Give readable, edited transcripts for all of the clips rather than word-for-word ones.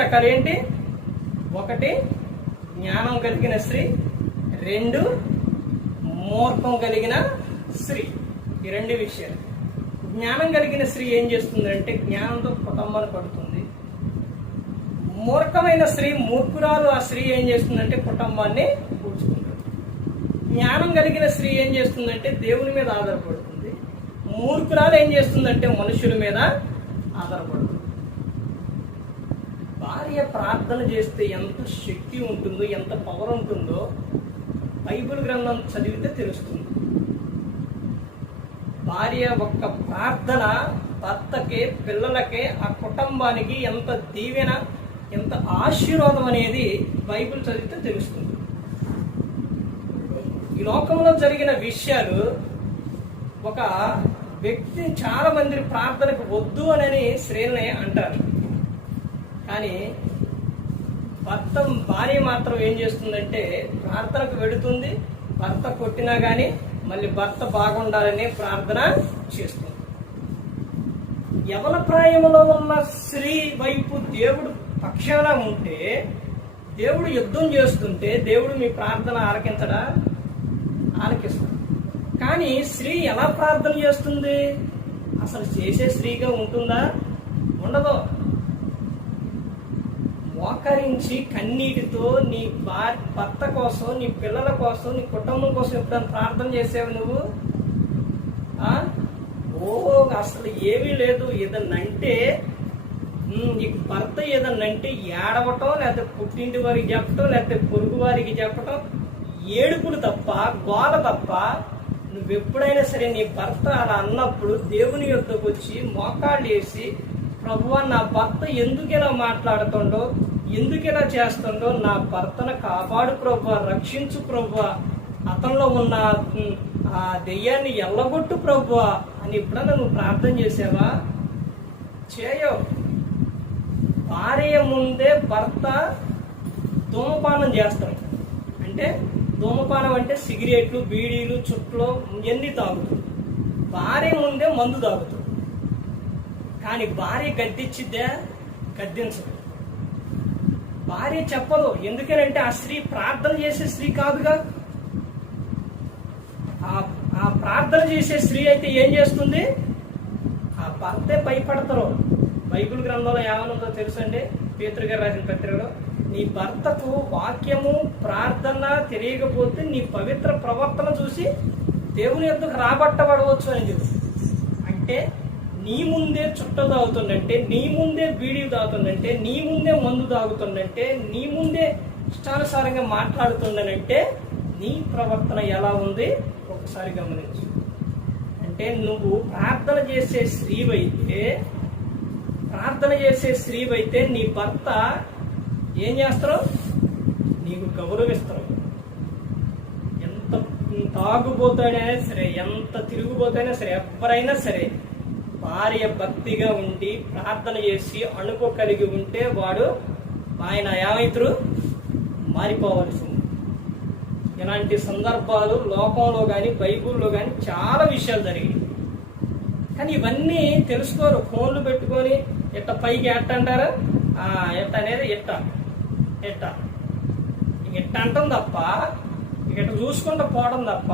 రకాలు ఏంటి? ఒకటి జ్ఞానం కలిగిన స్త్రీ, రెండు మూర్ఖం కలిగిన స్త్రీ. ఈ రెండు విషయాలు. జ్ఞానం కలిగిన స్త్రీ ఏం చేస్తుందంటే జ్ఞానంతో కుటుంబాన్ని పడుతుంది. మూర్ఖమైన స్త్రీ, మూర్ఖురాలు ఆ స్త్రీ ఏం చేస్తుందంటే కుటుంబాన్ని కూర్చుకుంటుంది. జ్ఞానం కలిగిన స్త్రీ ఏం చేస్తుందంటే దేవుని మీద ఆధారపడుతుంది. మూర్ఖురాలు ఏం చేస్తుందంటే మనుషుల మీద ఆధారపడుతుంది. భార్య ప్రార్థన చేస్తే ఎంత శక్తి ఉంటుందో, ఎంత పవర్ ఉంటుందో బైబిల్ గ్రంథం చదివితే తెలుస్తుంది. భార్య ఒక్క ప్రార్థన భర్తకి, పిల్లలకి, ఆ కుటుంబానికి ఎంత దీవెన, ఎంత ఆశీర్వాదం అనేది బైబిల్ చదివితే తెలుస్తుంది. ఈ లోకంలో జరిగిన విషయాలు, ఒక వ్యక్తి చాలా మంది ప్రార్థనకు వద్దు అని స్త్రీలని అంటారు. కానీ భార్య మాత్రం ఏం చేస్తుందంటే ప్రార్థనకు వెళుతుంది. భర్త కొట్టినా కానీ మళ్ళీ భర్త బాగుండాలని ప్రార్థన చేస్తుంది. యవన ప్రాయంలో ఉన్న స్త్రీ వైపు దేవుడు పక్షాన ఉంటే, దేవుడు యుద్ధం చేస్తుంటే దేవుడు మీ ప్రార్థన ఆలకించడా? ఆలకిస్తాడు. కానీ స్త్రీ ఎలా ప్రార్థన చేస్తుంది? అసలు చేసే స్త్రీగా ఉంటుందా? ఉండదు. మోకరించి కన్నీటితో నీ భర్త కోసం, నీ పిల్లల కోసం, నీ కుటుంబం కోసం ఎప్పుడైనా ప్రార్థన చేసావు నువ్వు? అసలు ఏమీ లేదు. ఏదన్నంటే నీకు భర్త ఏదన్నంటే ఏడవటం, లేకపోతే పుట్టింటి వారికి చెప్పటం, లేకపోతే పొరుగు వారికి చెప్పటం, ఏడుపులు తప్ప, గోల తప్ప. నువ్వెప్పుడైనా సరే నీ భర్త అలా అన్నప్పుడు దేవుని యొద్దకు వచ్చి మోకాళ్ళు వేసి, ప్రభువా నా భర్త ఎందుకు ఇలా మాట్లాడుతుండో, ఎందుకు ఇలా చేస్తుండో, నా భర్తను కాపాడు ప్రభువా, రక్షించు ప్రభువా, అతనిలో ఉన్న ఆ దెయ్యాన్ని ఎల్లగొట్టు ప్రభువా అని ఎప్పుడన్నా నువ్వు ప్రార్థన చేసావా? చేయవు. భార్య ముందే భర్త ధూమపానం చేస్తాడు. అంటే ధూమపానం అంటే సిగరెట్లు, బీడీలు, చుట్లు ఇవన్నీ తాగుతాడు. భార్య ముందే మందు తాగుతాడు. కానీ భార్య గద్దించిద్దా? గద్దించదు. భార్య చెప్పదు. ఎందుకనంటే ఆ స్త్రీ ప్రార్థన చేసే స్త్రీ కాదుగా. ఆ ప్రార్థన చేసే స్త్రీ అయితే ఏం చేస్తుంది? ఆ భర్తే భయపడతారు. బైబిల్ గ్రంథంలో ఏమనుందో తెలుసండి? పేతురు గారు రాసిన పత్రికలో, నీ భర్తకు వాక్యము, ప్రార్థన తెలియకపోతే నీ పవిత్ర ప్రవర్తన చూసి దేవుని యొద్దకు రాబట్టబడవచ్చు అని చెప్పి. అంటే నీ ముందే చుట్ట తాగుతుందంటే, నీ ముందే బీడీ తాగుతుందంటే, నీ ముందే మందు తాగుతుందంటే, నీ ముందే ఇష్టానుసారంగా మాట్లాడుతుందనంటే నీ ప్రవర్తన ఎలా ఉంది ఒకసారి గమనించు. అంటే నువ్వు ప్రార్థన చేసే స్త్రీవైతే నీ భర్త ఏం చేస్తారు? నీకు గౌరవిస్తారు. ఎంత తాగుబోతాడైనా సరే, ఎంత తిరుగుబోతాయినా సరే, ఎవరైనా సరే భార్య భక్తిగా ఉండి ప్రార్థన చేసి అణుకు కలిగి ఉంటే వాడు ఆయన ఏమైతురు? మారిపోవలసింది. ఇలాంటి సందర్భాలు లోకంలో కానీ బైబుల్లో కానీ చాలా విషయాలు జరిగాయి. కానీ ఇవన్నీ తెలుసుకోరు. ఫోన్లు పెట్టుకొని ఎట్ట పైకి ఎట్ట అంటారు, ఎట్ట అనేది ఎట్ట అంటాం తప్ప, ఇక చూసుకుంటూ పోవడం తప్ప,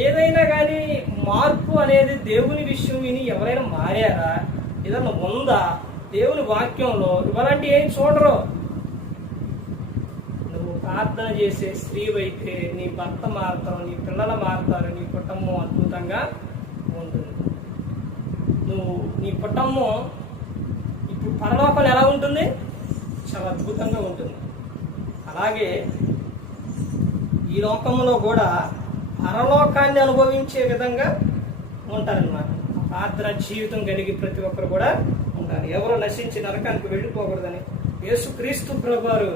ఏదైనా కానీ మార్పు అనేది దేవుని విషయం విని ఎవరైనా మారారా? ఏదన్నా ఉందా దేవుని వాక్యంలో? ఇవలాంటి ఏం చూడరు. నువ్వు ప్రార్థన చేసే స్త్రీవైతే నీ భర్త మారుతావు, నీ పిల్లలు మారుతారు, నీ కుటుంబం అద్భుతంగా ఉంటుంది. నీ కుటుంబం ఇప్పుడు పరలోకం ఎలా ఉంటుంది? చాలా అద్భుతంగా ఉంటుంది. అలాగే ఈ లోకంలో కూడా పరలోకాన్ని అనుభవించే విధంగా ఉంటారనమాట. ప్రార్థన జీవితం కలిగి ప్రతి ఒక్కరు కూడా ఉంటారు. ఎవరో నశించి నరకానికి వెళ్ళిపోకూడదని యేసుక్రీస్తు ప్రభువారు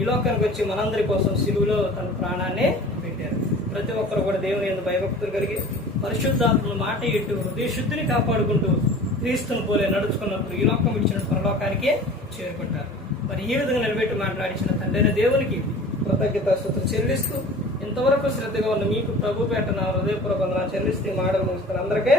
ఈ లోకానికి వచ్చి మనందరి కోసం సిలువలో తన ప్రాణాన్ని పెట్టారు. ప్రతి ఒక్కరు కూడా దేవుని యందు భయభక్తులు కలిగి పరిశుద్ధాత్మను మాట ఇట్టు హృదయ శుద్ధిని కాపాడుకుంటూ క్రీస్తును పోలే నడుచుకున్నప్పుడు ఈ లోకం ఇచ్చిన పరలోకానికి చేరుకుంటారు. మరి ఈ విధంగా నిలబెట్టి మాట్లాడించిన తండ్రైన దేవునికి కృతజ్ఞతాస్తుతులు చెల్లిస్తూ, ఇంతవరకు శ్రద్ధగా ఉన్న మీకు ప్రభు పేట నా హృదయపూర్వక వందనాలు చెల్లిస్తూ మాటలు ముగిస్తారు. అందరికీ